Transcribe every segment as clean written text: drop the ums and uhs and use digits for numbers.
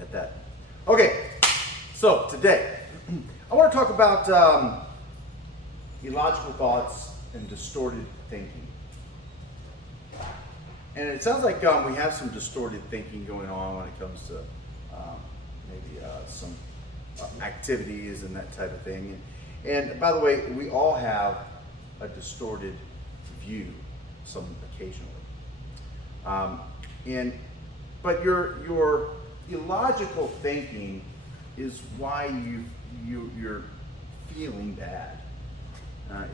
at that. Okay, so today I want to talk about illogical thoughts and distorted thinking. And it sounds like we have some distorted thinking going on when it comes to maybe some activities and that type of thing. And by the way, we all have a distorted view, some occasionally. But your illogical thinking is why you're feeling bad.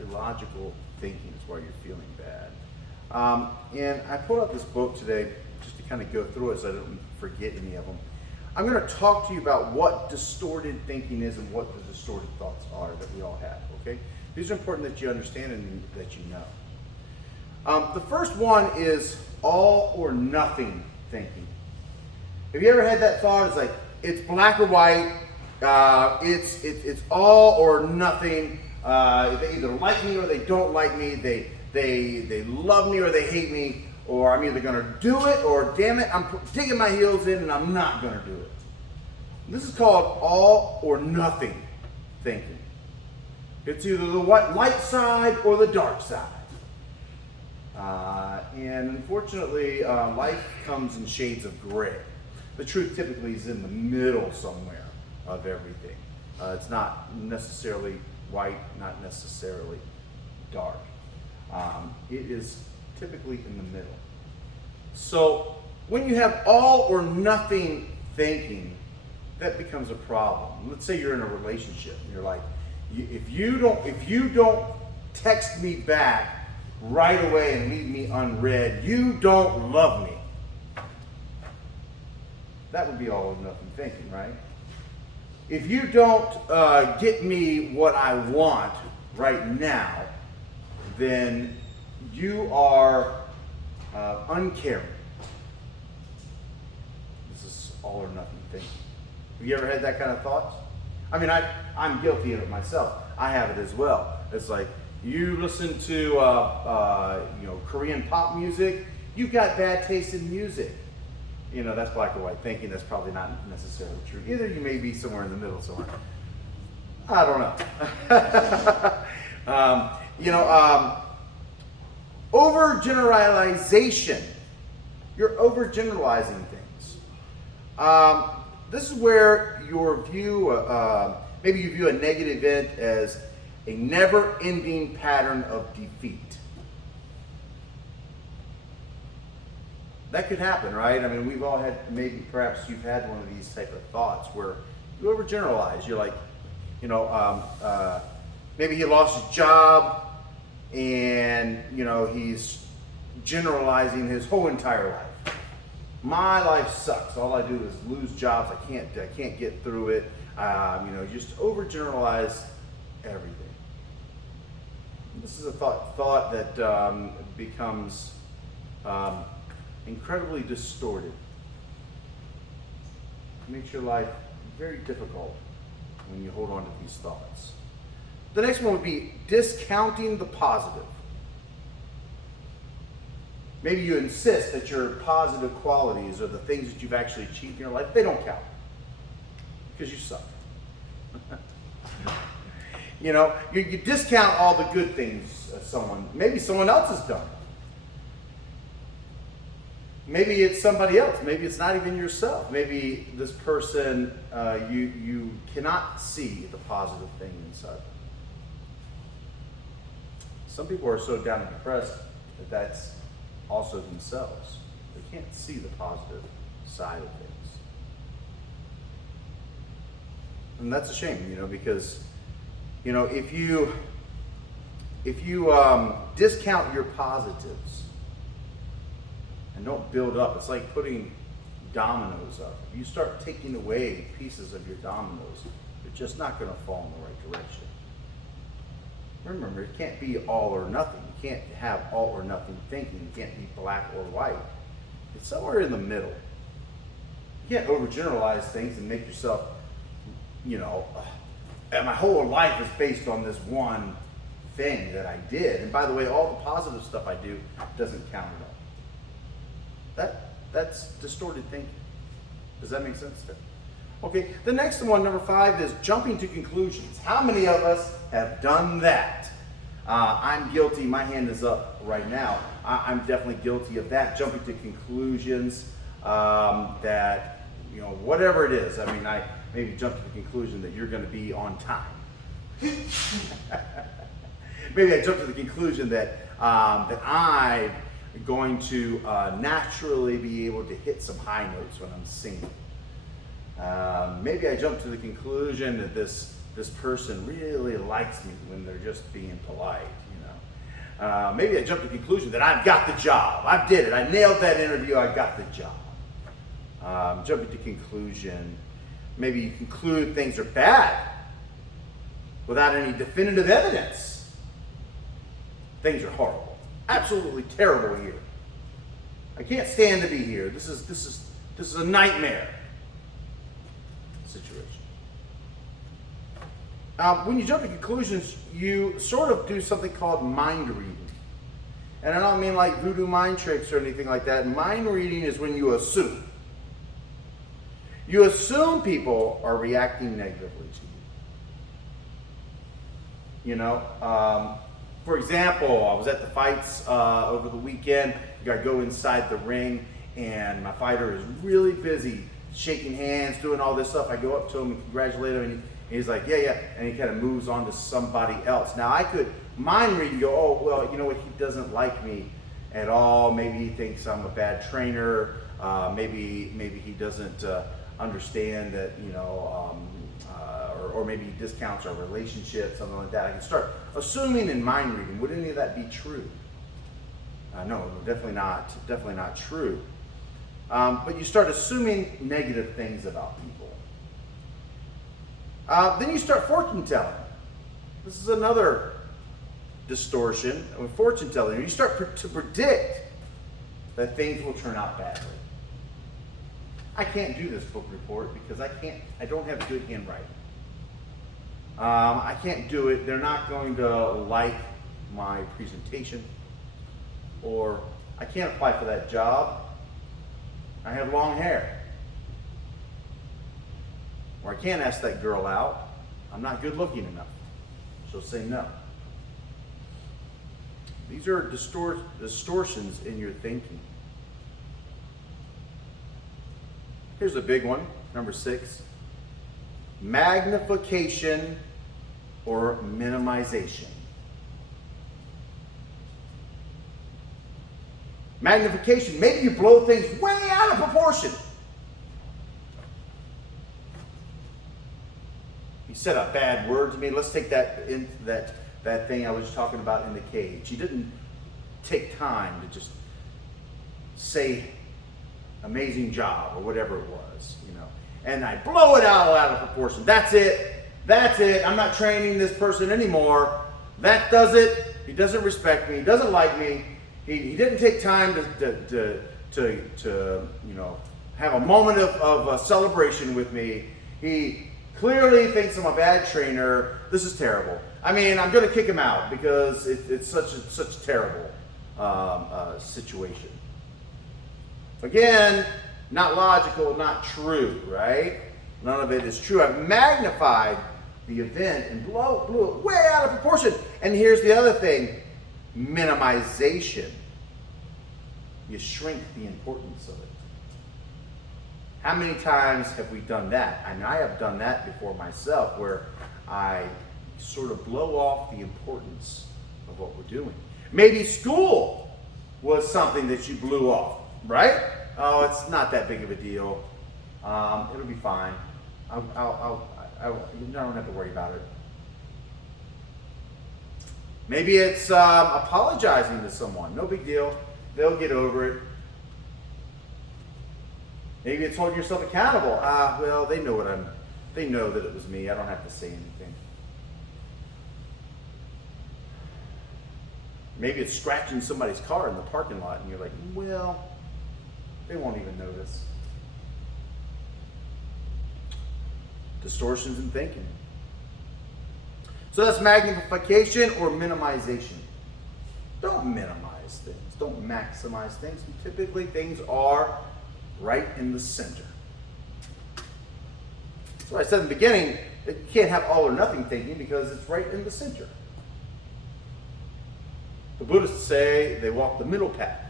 Illogical thinking is why you're feeling bad. And I pulled out this book today just to kind of go through it so I don't forget any of them. I'm going to talk to you about what distorted thinking is and what the distorted thoughts are that we all have, okay? These are important that you understand and that you know. The first one is all or nothing thinking. Have you ever had that thought? It's like, it's black or white, it's all or nothing. They either like me or they don't like me. They love me or they hate me, or I'm either going to do it or damn it, I'm digging my heels in and I'm not going to do it. This is called all or nothing thinking. It's either the light side or the dark side. And unfortunately, life comes in shades of gray. The truth typically is in the middle somewhere of everything. It's not necessarily white, not necessarily dark. It is typically in the middle. So when you have all or nothing thinking, that becomes a problem. Let's say you're in a relationship and you're like, if you don't text me back right away and leave me unread, you don't love me. That would be all or nothing thinking, right? If you don't get me what I want right now, then you are uncaring. This is all or nothing thinking. Have you ever had that kind of thoughts? I mean, I'm guilty of it myself. I have it as well. It's like, you listen to Korean pop music, you've got bad taste in music. You know, that's black or white thinking. That's probably not necessarily true. Either you may be somewhere in the middle somewhere. I don't know. Overgeneralization. You're overgeneralizing things. This is where your view, maybe you view a negative event as a never-ending pattern of defeat. That could happen, right? I mean, we've all had, maybe perhaps you've had one of these type of thoughts where you overgeneralize. You're like, maybe he lost his job and, he's generalizing his whole entire life. My life sucks. All I do is lose jobs. I can't get through it. Just overgeneralize everything. This is a thought that becomes incredibly distorted. It makes your life very difficult when you hold on to these thoughts. The next one would be discounting the positive. Maybe you insist that your positive qualities or the things that you've actually achieved in your life, they don't count because you suck. You discount all the good things maybe someone else has done. Maybe it's somebody else. Maybe it's not even yourself. Maybe this person, you cannot see the positive thing inside them. Some people are so down and depressed that that's also themselves. They can't see the positive side of things. And that's a shame, because, if you discount your positives and don't build up, it's like putting dominoes up. If you start taking away pieces of your dominoes, they're just not going to fall in the right direction. Remember, it can't be all or nothing. You can't have all or nothing thinking. You can't be black or white. It's somewhere in the middle. You can't overgeneralize things and make yourself, my whole life is based on this one thing that I did. And by the way, all the positive stuff I do doesn't count at all. That's distorted thinking. Does that make sense? Okay, the next one, number 5, is jumping to conclusions. How many of us have done that? I'm guilty. My hand is up right now. I'm definitely guilty of that, jumping to conclusions that, you know, whatever it is. I mean, I maybe jump to the conclusion that you're going to be on time. Maybe I jump to the conclusion that I'm going to naturally be able to hit some high notes when I'm singing. Maybe I jump to the conclusion that this person really likes me when they're just being polite, you know. Maybe I jump to the conclusion that I've got the job. I did it. I nailed that interview. I got the job. Jumping to conclusion. Maybe you conclude things are bad without any definitive evidence. Things are horrible. Absolutely terrible here. I can't stand to be here. This is a nightmare situation. When you jump to conclusions, you sort of do something called mind reading. And I don't mean like voodoo mind tricks or anything like that. Mind reading is when you assume. You assume people are reacting negatively to you. You know, for example, I was at the fights over the weekend. You got to go inside the ring, and my fighter is really busy, shaking hands, doing all this stuff. I go up to him and congratulate him, and he's like, yeah, and he kind of moves on to somebody else. Now I could mind read and go, oh, well, you know what, he doesn't like me at all. Maybe he thinks I'm a bad trainer. Maybe he doesn't understand that, you know, or maybe he discounts our relationship, something like that. I can start assuming in mind reading. Would any of that be true? No, definitely not true. But you start assuming negative things about people. Then you start fortune telling. This is another distortion of fortune telling. You start to predict that things will turn out badly. I can't do this book report because I don't have good handwriting. I can't do it. They're not going to like my presentation, or I can't apply for that job. I have long hair. Or I can't ask that girl out. I'm not good looking enough. She'll say no. These are distortions in your thinking. Here's a big one, number 6. Magnification or minimization. Magnification, maybe you blow things way out of proportion. He said a bad word to me. Let's take that thing I was talking about in the cage. He didn't take time to just say amazing job or whatever it was, you know. And I blow it out of proportion. That's it. I'm not training this person anymore. That does it. He doesn't respect me. He doesn't like me. He didn't take time to you know, have a moment of celebration with me. He clearly thinks I'm a bad trainer. This is terrible. I mean, I'm going to kick him out because it's such a terrible situation. Again, not logical, not true, right? None of it is true. I've magnified the event and blew it way out of proportion. And here's the other thing, minimization. You shrink the importance of it. How many times have we done that? And I have done that before myself, where I sort of blow off the importance of what we're doing. Maybe school was something that you blew off, right? Oh, it's not that big of a deal. It'll be fine. I don't have to worry about it. Maybe it's apologizing to someone. No big deal. They'll get over it. Maybe it's holding yourself accountable. Well, they know that it was me. I don't have to say anything. Maybe it's scratching somebody's car in the parking lot and you're like, well, they won't even notice. Distortions in thinking. So that's magnification or minimization. Don't minimize things. Don't maximize things. Typically things are right in the center. So I said in the beginning, you can't have all or nothing thinking because it's right in the center. The Buddhists say they walk the middle path.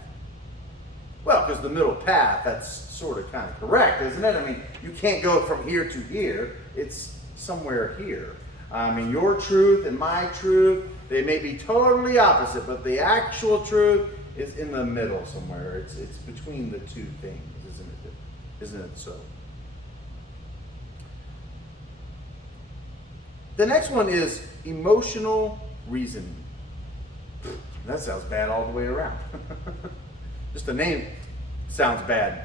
Well, because the middle path, that's sort of kind of correct, isn't it? I mean, you can't go from here to here. It's somewhere here. I mean, your truth and my truth, they may be totally opposite, but the actual truth is in the middle somewhere. It's between the two things, isn't it? Isn't it so? The next one is emotional reasoning. That sounds bad all the way around. Just the name sounds bad.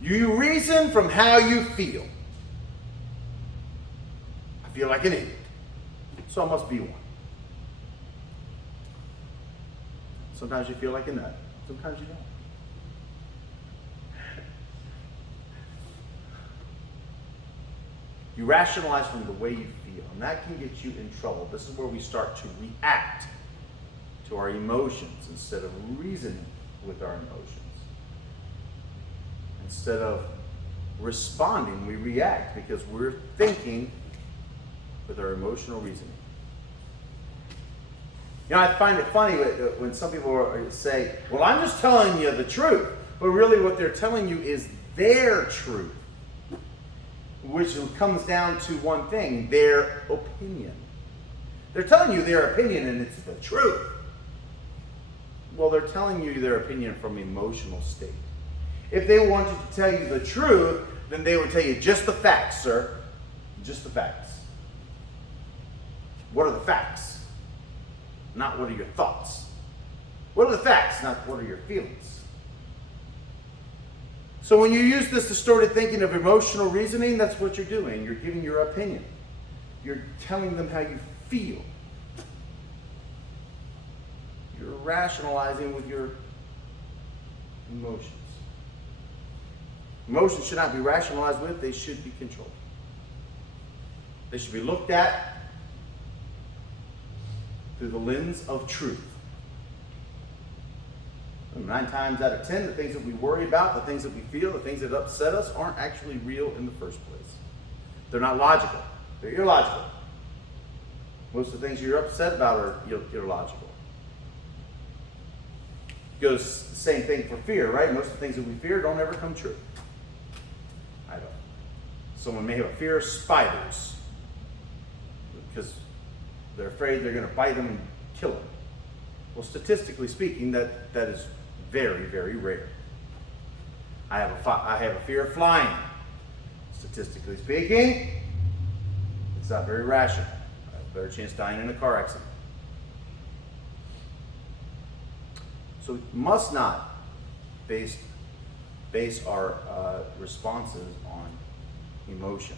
You reason from how you feel. I feel like an idiot, so I must be one. Sometimes you feel like a nut. Sometimes you don't. You rationalize from the way you feel, and that can get you in trouble. This is where we start to react to our emotions instead of reasoning with our emotions. Instead of responding, we react because we're thinking with our emotional reasoning. You know, I find it funny when some people say, well, I'm just telling you the truth. But really what they're telling you is their truth, which comes down to one thing, their opinion. They're telling you their opinion and it's the truth. Well, they're telling you their opinion from emotional state. If they wanted to tell you the truth, then they would tell you just the facts, sir. Just the facts. What are the facts? Not what are your thoughts. What are the facts? Not what are your feelings. So when you use this distorted thinking of emotional reasoning, that's what you're doing. You're giving your opinion. You're telling them how you feel. You're rationalizing with your emotions. Emotions should not be rationalized with, they should be controlled. They should be looked at through the lens of truth. 9 times out of 10, the things that we worry about, the things that we feel, the things that upset us aren't actually real in the first place. They're not logical. They're illogical. Most of the things you're upset about are illogical. It goes the same thing for fear, right? Most of the things that we fear don't ever come true. I don't. Someone may have a fear of spiders because they're afraid they're going to bite them and kill them. Well, statistically speaking, that is very, very rare. I have a fear of flying. Statistically speaking, it's not very rational. I have a better chance of dying in a car accident. So we must not base our responses on emotion.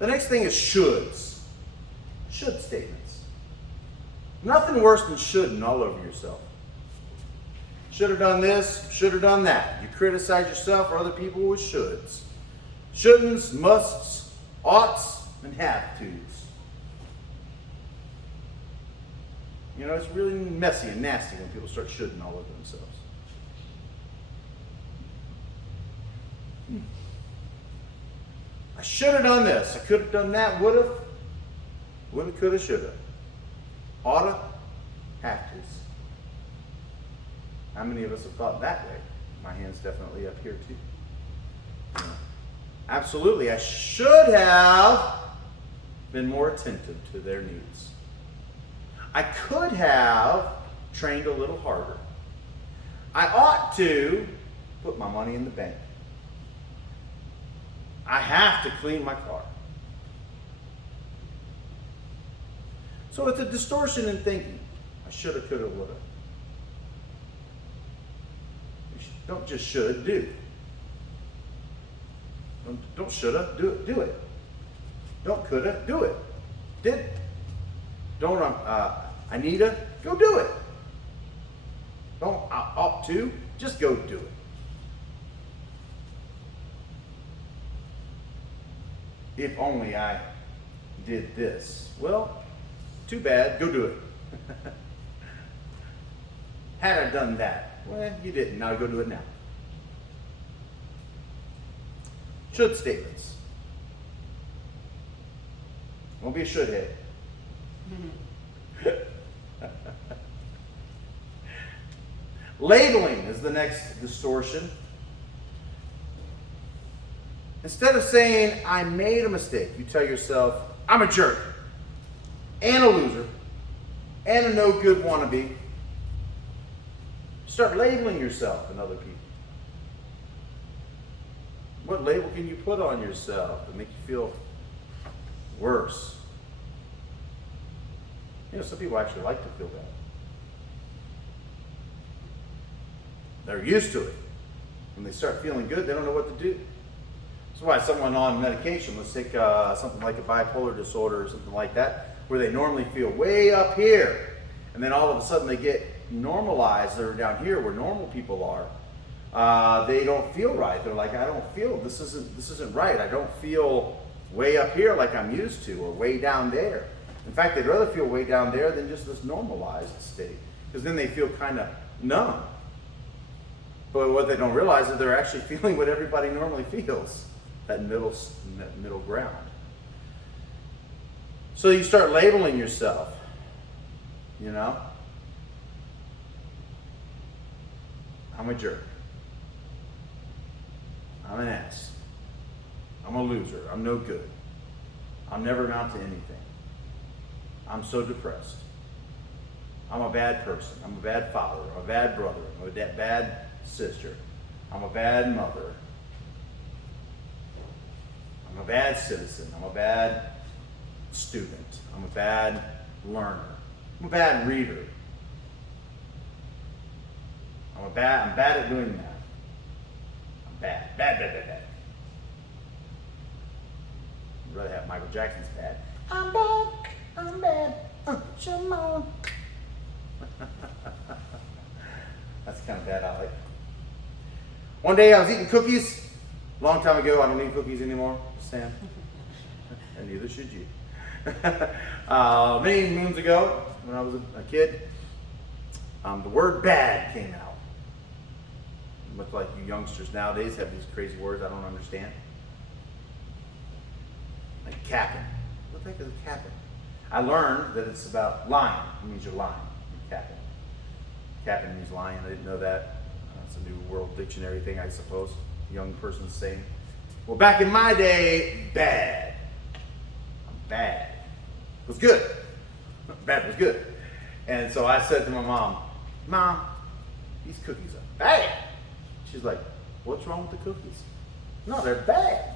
The next thing is shoulds. Should statements. Nothing worse than shouldn't all over yourself. Should have done this, should have done that. You criticize yourself or other people with shoulds. Shouldn'ts, musts, oughts, and have-tos. You know, it's really messy and nasty when people start shoulding all over themselves. I should have done this. I could have done that. Would have. Would have, could have, should have. Oughta, have to's. How many of us have thought that way? My hand's definitely up here too. You know, absolutely, I should have been more attentive to their needs. I could have trained a little harder. I ought to put my money in the bank. I have to clean my car. So it's a distortion in thinking. I shoulda, coulda, woulda. Don't just should, do. Don't shoulda, do it. Don't coulda, do it. Did. Don't I needa, go do it. Don't I ought to, just go do it. If only I did this. Well, too bad, go do it. Had I done that, well, you didn't, now go do it now. Should statements. Won't be a should head. Labeling is the next distortion. Instead of saying, I made a mistake, you tell yourself, I'm a jerk, and a loser, and a no good wannabe. Start labeling yourself and other people. What label can you put on yourself to make you feel worse? You know, some people actually like to feel bad. They're used to it. When they start feeling good, they don't know what to do. That's why someone on medication, let's take something like a bipolar disorder or something like that, where they normally feel way up here, and then all of a sudden they get normalized. They're down here where normal people are. They don't feel right. They're like, I don't feel, this isn't right. I don't feel way up here like I'm used to, or way down there. In fact, they'd rather feel way down there than just this normalized state, because then they feel kind of numb. But what they don't realize is they're actually feeling what everybody normally feels, that middle ground. So you start labeling yourself, you know? I'm a jerk. I'm an ass. I'm a loser. I'm no good. I'll never amount to anything. I'm so depressed. I'm a bad person. I'm a bad father. I'm a bad brother. I'm a bad sister. I'm a bad mother. I'm a bad citizen. I'm a bad student. I'm a bad learner. I'm a bad reader. I'm bad at doing that. I'm bad. I'd rather have Michael Jackson's bad. I'm bad. Shimon. That's kind of bad, I like. One day I was eating cookies. Long time ago, I don't eat cookies anymore, Sam. And neither should you. Many moons ago, when I was a kid, the word bad came out. Much like you youngsters nowadays have these crazy words I don't understand. Like capping. What the heck is a capping? I learned that it's about lying. It means you're lying. Capping. Capping means lying. I didn't know that. It's a new world dictionary thing, I suppose. Young person's saying. Well, back in my day, bad. I'm bad. It was good. Bad was good. And so I said to my mom, Mom, these cookies are bad. She's like, what's wrong with the cookies? No, they're bad.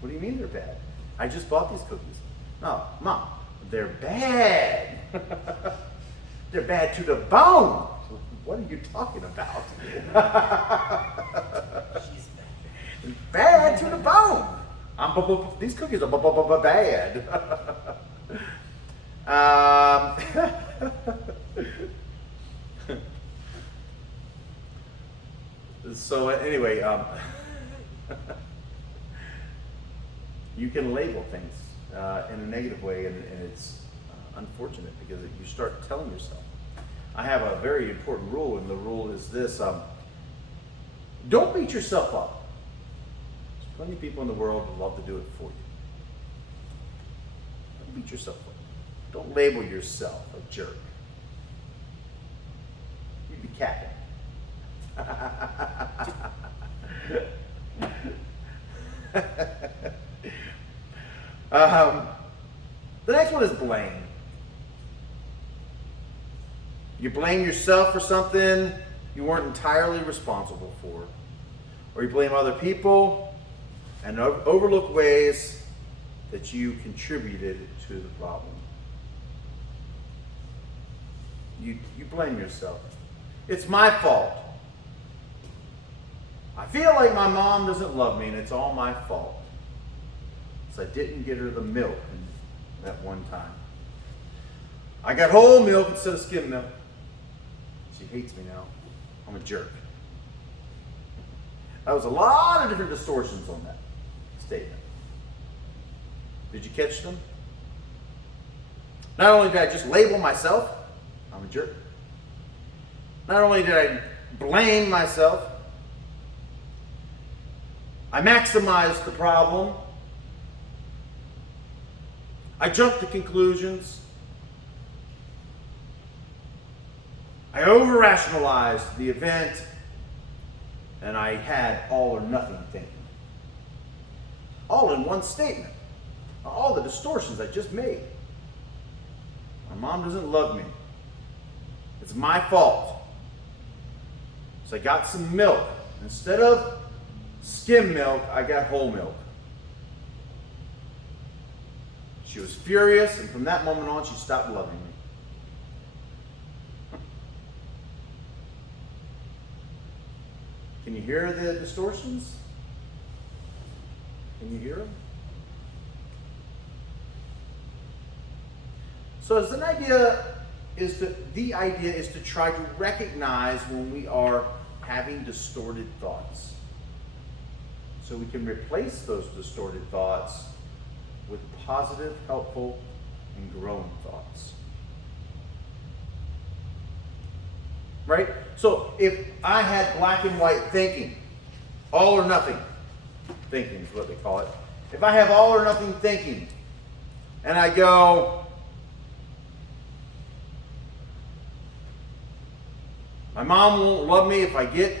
What do you mean they're bad? I just bought these cookies. No, Mom, they're bad. They're bad to the bone. What are you talking about? She's bad to the bone. These cookies are bad. So anyway, you can label things in a negative way, and it's unfortunate because you start telling yourself. I have a very important rule, and the rule is this: don't beat yourself up. There's plenty of people in the world who love to do it for you. Don't beat yourself up. Don't label yourself a jerk. You'd be capping. The next one is blame. You blame yourself for something you weren't entirely responsible for, or you blame other people and overlook ways that you contributed to the problem. You blame yourself. It's my fault. I feel like my mom doesn't love me, and it's all my fault. So I didn't get her the milk that one time. I got whole milk instead of skim milk. She hates me now. I'm a jerk. That was a lot of different distortions on that statement. Did you catch them? Not only did I just label myself, I'm a jerk. Not only did I blame myself, I maximize the problem. I jump to conclusions. I over-rationalized the event, and I had all or nothing thinking. All in one statement. All the distortions I just made. My mom doesn't love me. It's my fault. So I got some milk. Instead of skim milk, I got whole milk. She was furious, and from that moment on, she stopped loving me. Can you hear the distortions? Can you hear them? So the idea is to try to recognize when we are having distorted thoughts. So we can replace those distorted thoughts with positive, helpful, and growing thoughts. Right? So if I had black and white thinking, all or nothing thinking is what they call it. If I have all or nothing thinking, and I go, my mom won't love me if I get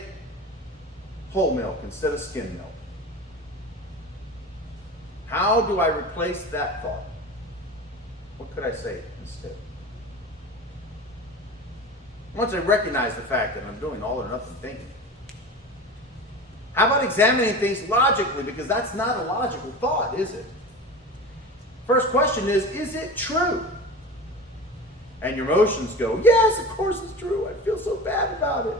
whole milk instead of skim milk. How do I replace that thought? What could I say instead? Once I recognize the fact that I'm doing all or nothing thinking. How about examining things logically? Because that's not a logical thought, is it? First question is it true? And your emotions go, yes, of course it's true. I feel so bad about it.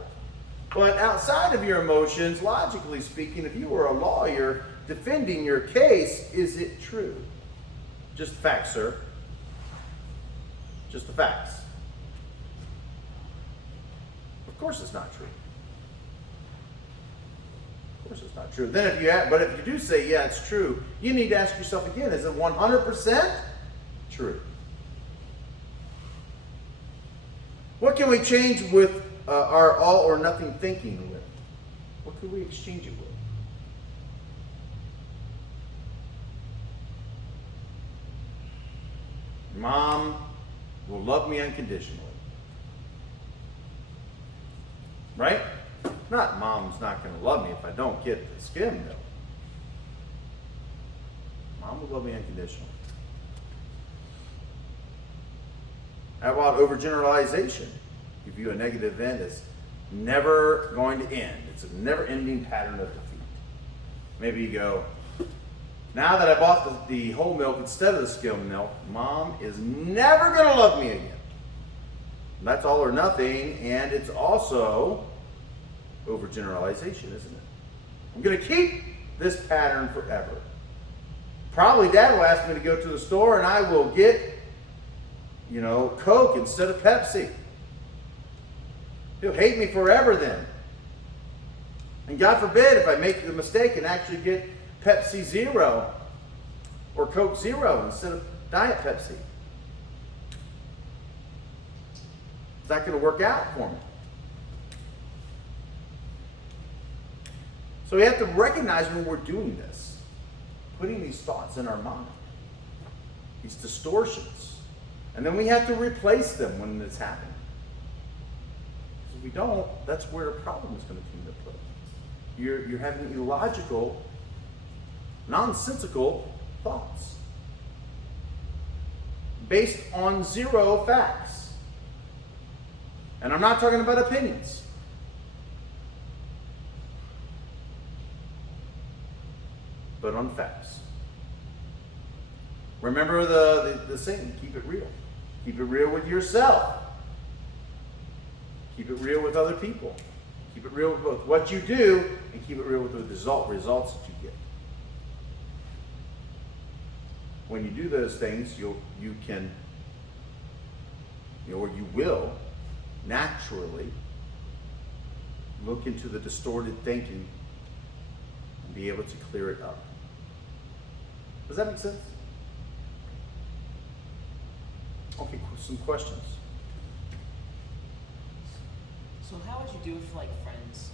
But outside of your emotions, logically speaking, if you were a lawyer defending your case, is it true? Just the facts, sir. Just the facts. Of course it's not true. Of course it's not true. Then if you do say, yeah, it's true, you need to ask yourself again, is it 100% true? What can we change with our all or nothing thinking with? What could we exchange it with? Mom will love me unconditionally. Right? Not mom's not going to love me if I don't get the skim milk. Mom will love me unconditionally. How about overgeneralization? Give you a negative event that's never going to end. It's a never-ending pattern of defeat. Maybe you go, now that I bought the whole milk instead of the skim milk, Mom is never going to love me again. That's all or nothing, and it's also overgeneralization, isn't it? I'm going to keep this pattern forever. Probably Dad will ask me to go to the store and I will get, Coke instead of Pepsi. He'll hate me forever then. And God forbid if I make the mistake and actually get Pepsi Zero or Coke Zero instead of Diet Pepsi. It's not going to work out for me. So we have to recognize when we're doing this, putting these thoughts in our mind, these distortions. And then we have to replace them when it's happening. If we don't, that's where the problem is going to come into play. You're having illogical, nonsensical thoughts based on zero facts. And I'm not talking about opinions. But on facts. Remember the saying, keep it real. Keep it real with yourself. Keep it real with other people. Keep it real with both what you do and keep it real with the results that you get. When you do those things, you will naturally look into the distorted thinking and be able to clear it up. Does that make sense? Okay, some questions. So how would you do it for friends?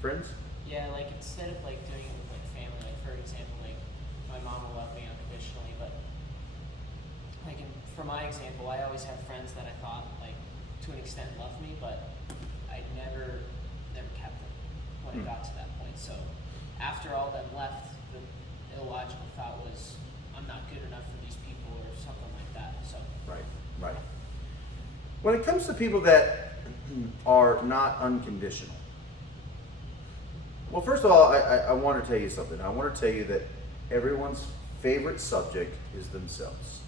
Friends? Yeah, instead of doing it with family my example, I always had friends that I thought, like, to an extent loved me, but I never kept them when it got to that point. So after all them left, the illogical thought was, I'm not good enough for these people or something like that. So Right. When it comes to people that are not unconditional, well, first of all, I want to tell you something. I want to tell you that everyone's favorite subject is themselves.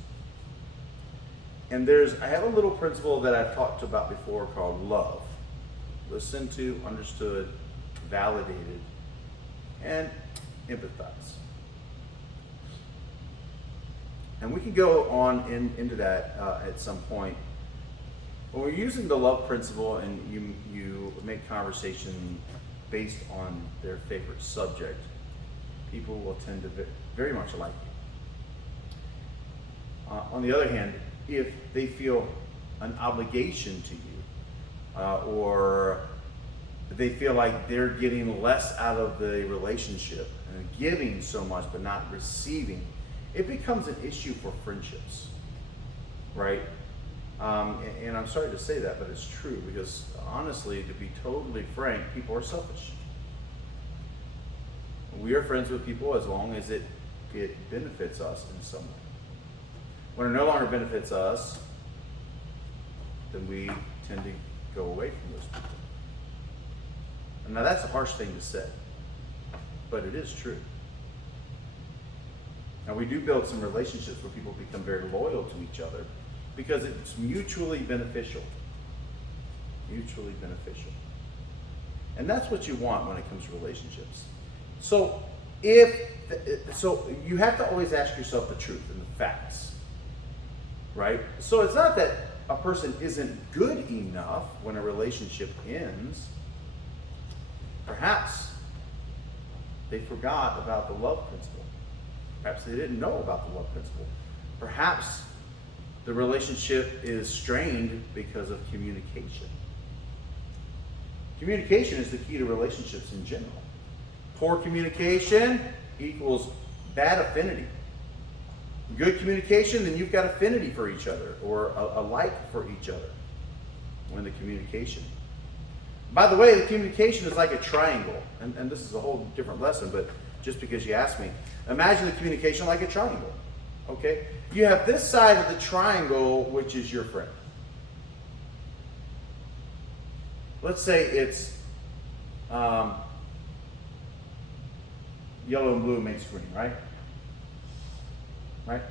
And I have a little principle that I've talked about before called love. Listened to, understood, validated, and empathize. And we can go on into that at some point. When we're using the love principle and you make conversation based on their favorite subject, people will tend to very much like you. On the other hand, if they feel an obligation to you, or they feel like they're getting less out of the relationship and giving so much but not receiving, it becomes an issue for friendships, right? And I'm sorry to say that, but it's true, because honestly, to be totally frank, people are selfish. We are friends with people as long as it benefits us in some way. When it no longer benefits us, then we tend to go away from those people. And now that's a harsh thing to say, but it is true. Now we do build some relationships where people become very loyal to each other because it's mutually beneficial. Mutually beneficial. And that's what you want when it comes to relationships. So you have to always ask yourself the truth and the facts, right? So it's not that a person isn't good enough when a relationship ends. Perhaps they forgot about the love principle. Perhaps they didn't know about the love principle. Perhaps the relationship is strained because of communication. Communication is the key to relationships in general. Poor communication equals bad affinity. Good communication, then you've got affinity for each other, or a like for each other when the communication. By the way, the communication is like a triangle, and this is a whole different lesson, but just because you asked me, imagine the communication like a triangle, okay? You have this side of the triangle, which is your friend. Let's say it's yellow and blue makes green, right? Right?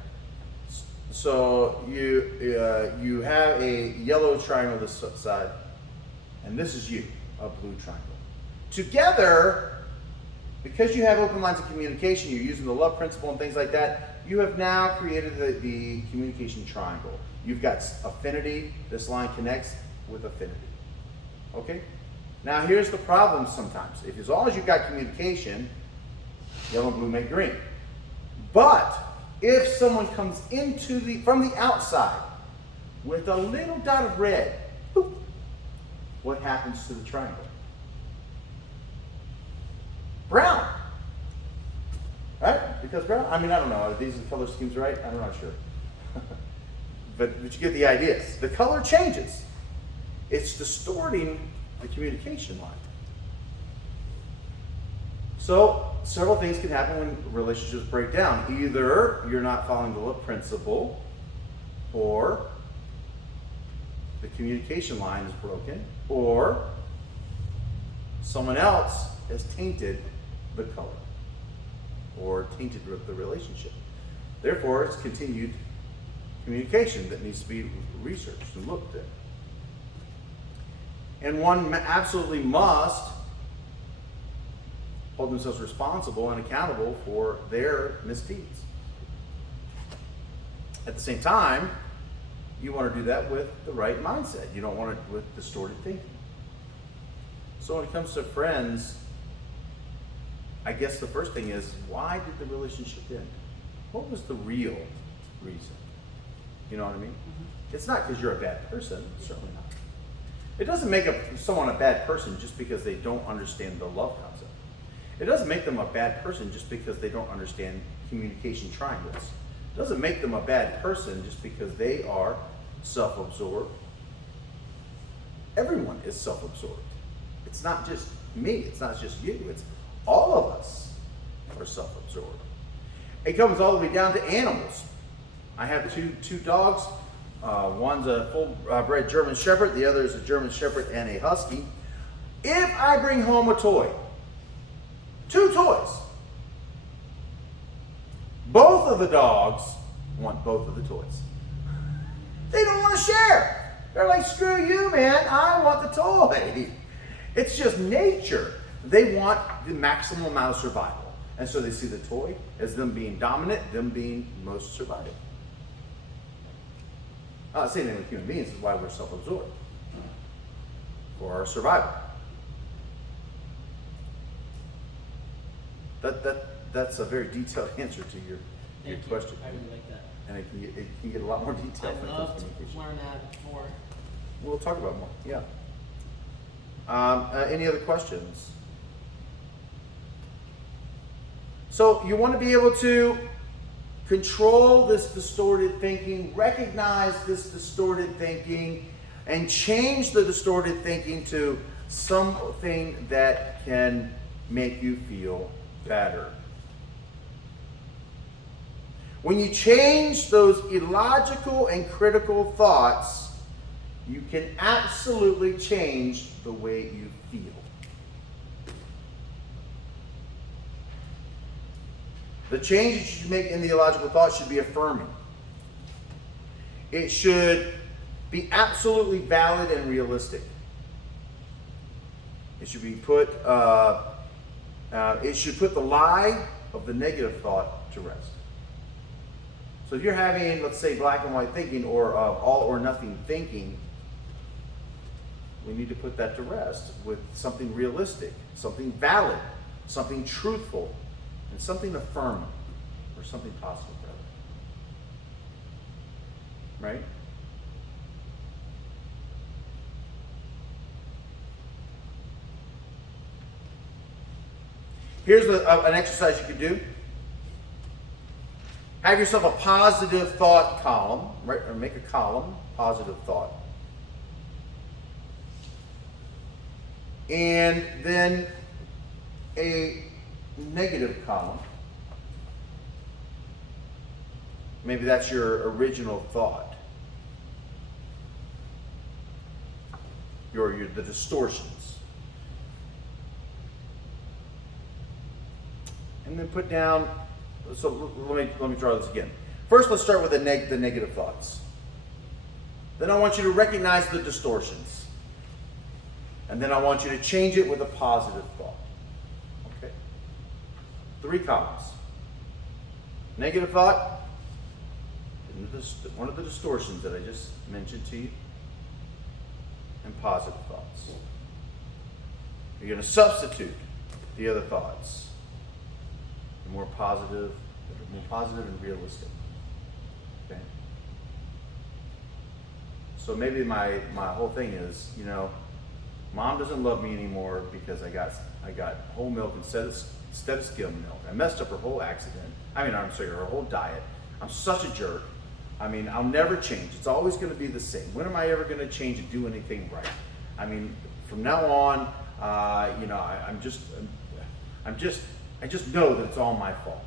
So you have a yellow triangle this side, and this is you, a blue triangle. Together, because you have open lines of communication, you're using the love principle and things like that, you have now created the communication triangle. You've got affinity, this line connects with affinity. Okay? Now here's the problem sometimes. As long as you've got communication, yellow and blue make green. But if someone comes from the outside with a little dot of red, boop, what happens to the triangle? Brown. Right? Because brown, I don't know, are these color schemes right? I'm not sure. but you get the ideas. The color changes. It's distorting the communication line. So several things can happen when relationships break down. Either you're not following the love principle, or the communication line is broken, or someone else has tainted the color or tainted the relationship. Therefore, it's continued communication that needs to be researched and looked at. And one absolutely must hold themselves responsible and accountable for their misdeeds. At the same time, you want to do that with the right mindset. You don't want it with distorted thinking. So when it comes to friends, I guess the first thing is, why did the relationship end? What was the real reason? You know what I mean? Mm-hmm. It's not because you're a bad person, certainly not. It doesn't make someone a bad person just because they don't understand the love concept. It doesn't make them a bad person just because they don't understand communication triangles. Doesn't make them a bad person just because they are self-absorbed. Everyone is self-absorbed. It's not just me, it's not just you, it's all of us are self-absorbed. It comes all the way down to animals. I have two dogs. One's a full-bred German Shepherd, the other is a German Shepherd and a Husky. If I bring home a toy, 2 toys, both of the dogs want both of the toys. They don't want to share. They're like, screw you, man, I want the toy. It's just nature. They want the maximum amount of survival. And so they see the toy as them being dominant, them being most surviving. I'm not saying that with human beings is why we're self-absorbed. For our survival. That's a very detailed answer to your question. I really like that. And it can get a lot more detailed. I'd love to learn that more. We'll talk about more, yeah. Any other questions? So you want to be able to control this distorted thinking, recognize this distorted thinking, and change the distorted thinking to something that can make you feel better. When you change those illogical and critical thoughts, you can absolutely change the way you feel. The changes you make in the illogical thoughts should be affirming. It should be absolutely valid and realistic. It should be it should put the lie of the negative thought to rest. So if you're having, let's say, black and white thinking or all or nothing thinking, we need to put that to rest with something realistic, something valid, something truthful, and something affirming, or something positive, rather. Right? Here's an exercise you could do. Have yourself a positive thought column, right? Or make a column, positive thought. And then a negative column. Maybe that's your original thought. The distortions. And then put down, so let me try this again. First, let's start with the negative thoughts. Then I want you to recognize the distortions. And then I want you to change it with a positive thought. Okay? 3 columns. Negative thought, one of the distortions that I just mentioned to you, and positive thoughts. You're going to substitute the other thoughts. More positive and realistic. Okay. So maybe my whole thing is, Mom doesn't love me anymore because I got whole milk instead of skim milk. I messed up her whole her whole diet. I'm such a jerk. I'll never change. It's always going to be the same. When am I ever going to change and do anything right? From now on, I just know that it's all my fault.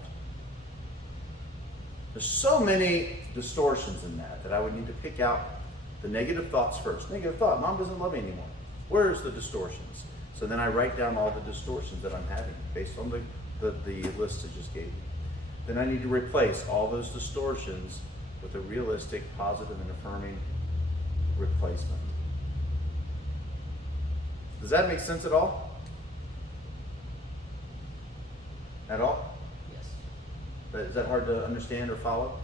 There's so many distortions in that I would need to pick out the negative thoughts first. Negative thought, Mom doesn't love me anymore. Where's the distortions? So then I write down all the distortions that I'm having based on the list I just gave you. Then I need to replace all those distortions with a realistic, positive, and affirming replacement. Does that make sense at all? At all? Yes. Is that hard to understand or follow?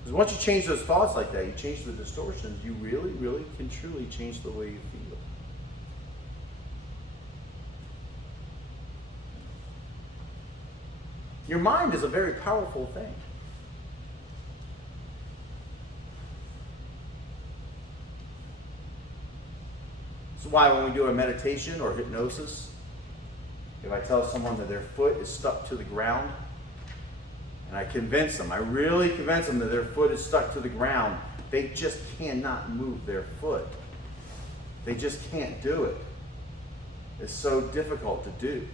Because once you change those thoughts like that, you change the distortions, you really, really can truly change the way you feel. Your mind is a very powerful thing. That's why when we do a meditation or hypnosis, If I tell someone that their foot is stuck to the ground, and I convince them, I really convince them that their foot is stuck to the ground, they just cannot move their foot. They just can't do it. It's so difficult to do.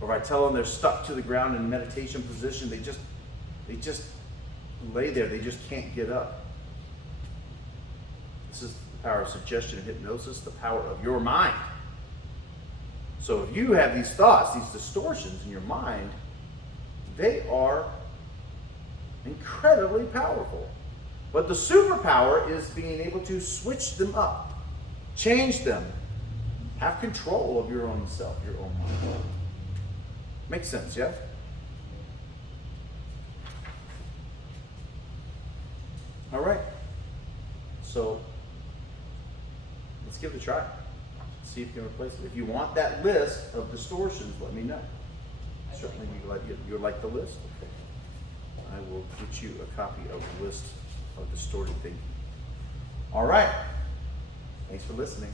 Or if I tell them they're stuck to the ground in meditation position, they just lay there, they just can't get up. This is the power of suggestion and hypnosis, the power of your mind. So if you have these thoughts, these distortions in your mind, they are incredibly powerful. But the superpower is being able to switch them up, change them, have control of your own self, your own mind. Makes sense, yeah? All right. So let's give it a try. See if you can replace it. If you want that list of distortions, let me know. Certainly you would like the list? Okay. I will get you a copy of the list of distorted thinking. All right. Thanks for listening.